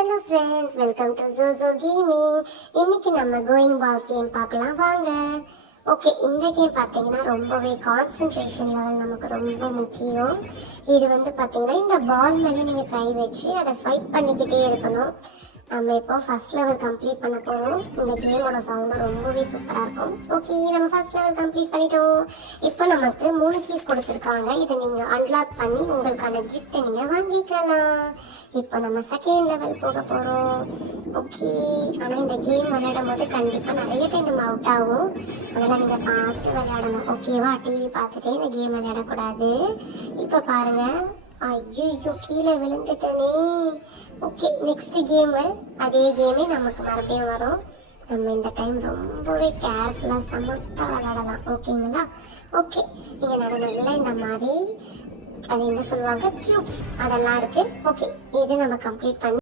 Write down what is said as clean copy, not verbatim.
Hello friends, welcome to Joso gaming. இன்னைக்கு நம்ம going balls game பார்க்கலாம் வாங்க. ஓகே, இந்த கேம் பார்த்தீங்கன்னா ரொம்பவே கான்சென்ட்ரேஷன் லெவல் நமக்கு ரொம்ப முக்கியம். இது வந்து பார்த்தீங்கன்னா இந்த பால் மேலே நீங்கள் கை வச்சு அதை ஸ்வைப் பண்ணிக்கிட்டே இருக்கணும். நம்ம இப்போ ஃபர்ஸ்ட் லெவல் கம்ப்ளீட் பண்ண போகிறோம். இந்த கேமோட சவுண்டும் ரொம்பவே சூப்பராக இருக்கும். ஓகே, நம்ம ஃபர்ஸ்ட் லெவல் கம்ப்ளீட் பண்ணிட்டோம். இப்போ நமக்கு 3 கீஸ் கொடுத்துருக்காங்க. இதை நீங்கள் அன்லாக் பண்ணி உங்களுக்கான கிஃப்ட்டை நீங்கள் வாங்கிக்கலாம். இப்போ நம்ம செகண்ட் லெவல் போக போகிறோம். ஓகே, ஆனால் இந்த கேம் விளையாடும் போது கண்டிப்பாக நிறைய டைம் நம்ம அவுட் ஆகும். அதெல்லாம் நீங்கள் பார்த்து விளையாடணும். ஓகேவா? டிவி பார்த்துட்டே இந்த கேம் விளையாடக்கூடாது. இப்போ பாருங்கள், ஐயோ கீழே விழுந்துட்டனே. ஓகே, நெக்ஸ்ட் கேமு அதே கேமே நமக்கு மறுபடியும் வரும். நம்ம இந்த டைம் ரொம்பவே கேர்ஃபுல்லாக சமத்தாக விளையாடலாம். ஓகேங்களா? ஓகே, இங்கே நடுநடுவில் இந்த மாதிரி அது என்ன சொல்லுவாங்க, கியூப்ஸ் அதெல்லாம் இருக்குது. ஓகே, இது நம்ம கம்ப்ளீட் பண்ணி